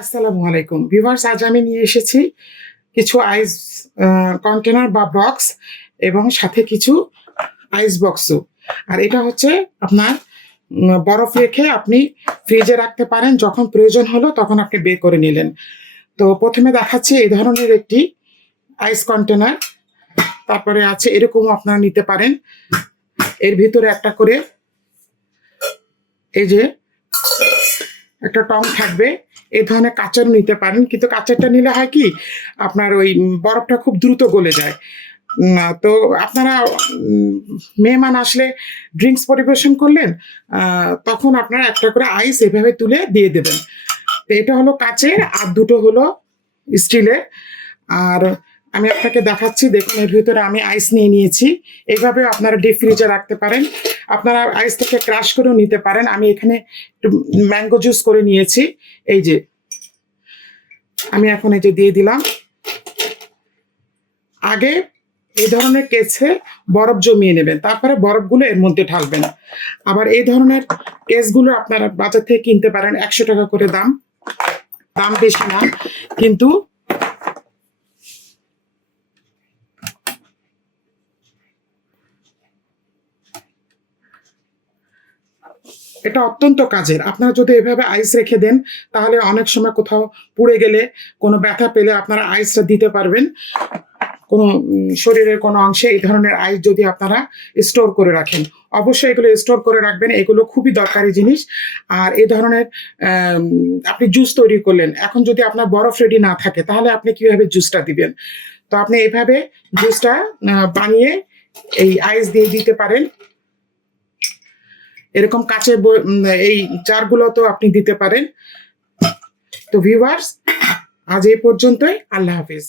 আসসালামু আলাইকুম ভিউয়ার্স, আজ আমি নিয়ে এসেছি কিছু আইস কন্টেনার বা বক্স এবং সাথে কিছু আইস বক্সও। আর এটা হচ্ছে আপনার বরফ রেখে আপনি ফ্রিজে রাখতে পারেন, যখন প্রয়োজন হলো তখন আপনি বের করে নিলেন। তো প্রথমে দেখাচ্ছি এই ধরনের একটি আইস কন্টেনার, তারপরে আছে এরকমও আপনারা নিতে পারেন। এর ভিতরে একটা করে এই যে একটা টং থাকবে, এই ধরনের কাঁচেরও নিতে পারেন, কিন্তু কাঁচেরটা নিলে হয় কি আপনার ওই বরফটা খুব দ্রুত গলে যায়। তো আপনারা মেহমান আসলে ড্রিঙ্কস পরিবেশন করলেন, তখন আপনারা একটা করে আইস এভাবে তুলে দিয়ে দেবেন। তো এটা হলো কাচের, আর দুটো হলো স্টিলের। আর আমি আপনাকে দেখাচ্ছি, দেখুন এর ভিতরে আমি আইস নিয়ে নিয়েছি। এইভাবে আপনারা ডিপ ফ্রিজে রাখতে পারেন। আপনারা আইসটাকে ক্রাশ করেও নিতে পারেন। আমি এখানে একটু ম্যাঙ্গো জুস করে নিয়েছি। এই যে আমি এখন এই যে দিয়ে দিলাম। আগে এই ধরনের কেসে বরফ জমিয়ে নেবেন, তারপরে বরফগুলো এর মধ্যে ঢালবেন। আবার এই ধরনের কেসগুলো আপনারা বাজার থেকে কিনতে পারেন, 100 টাকা করে দাম, দাম বেশি না। কিন্তু এটা অত্যন্ত কাজের। আপনারা যদি এভাবে আইস রেখে দেন, তাহলে অনেক সময় কোথাও পুড়ে গেলে, কোনো ব্যথা পেলে আপনারা আইসটা দিতে পারবেন। কোনো শরীরের কোনো অংশে এই ধরনের আইস যদি আপনারা স্টোর করে রাখেন, অবশ্যই এগুলো স্টোর করে রাখবেন। এগুলো খুবই দরকারি জিনিস। আর এই ধরনের আপনি জুস তৈরি করলেন, এখন যদি আপনার বরফ রেডি না থাকে, তাহলে আপনি কিভাবে জুসটা দিবেন? তো আপনি এইভাবে জুসটা বানিয়ে এই আইস দিয়ে দিতে পারেন। এরকম কাচের এই জারগুলোতেও আপনি দিতে পারেন। তো ভিউয়ার্স, আজ এই পর্যন্তই। আল্লাহ হাফিজ।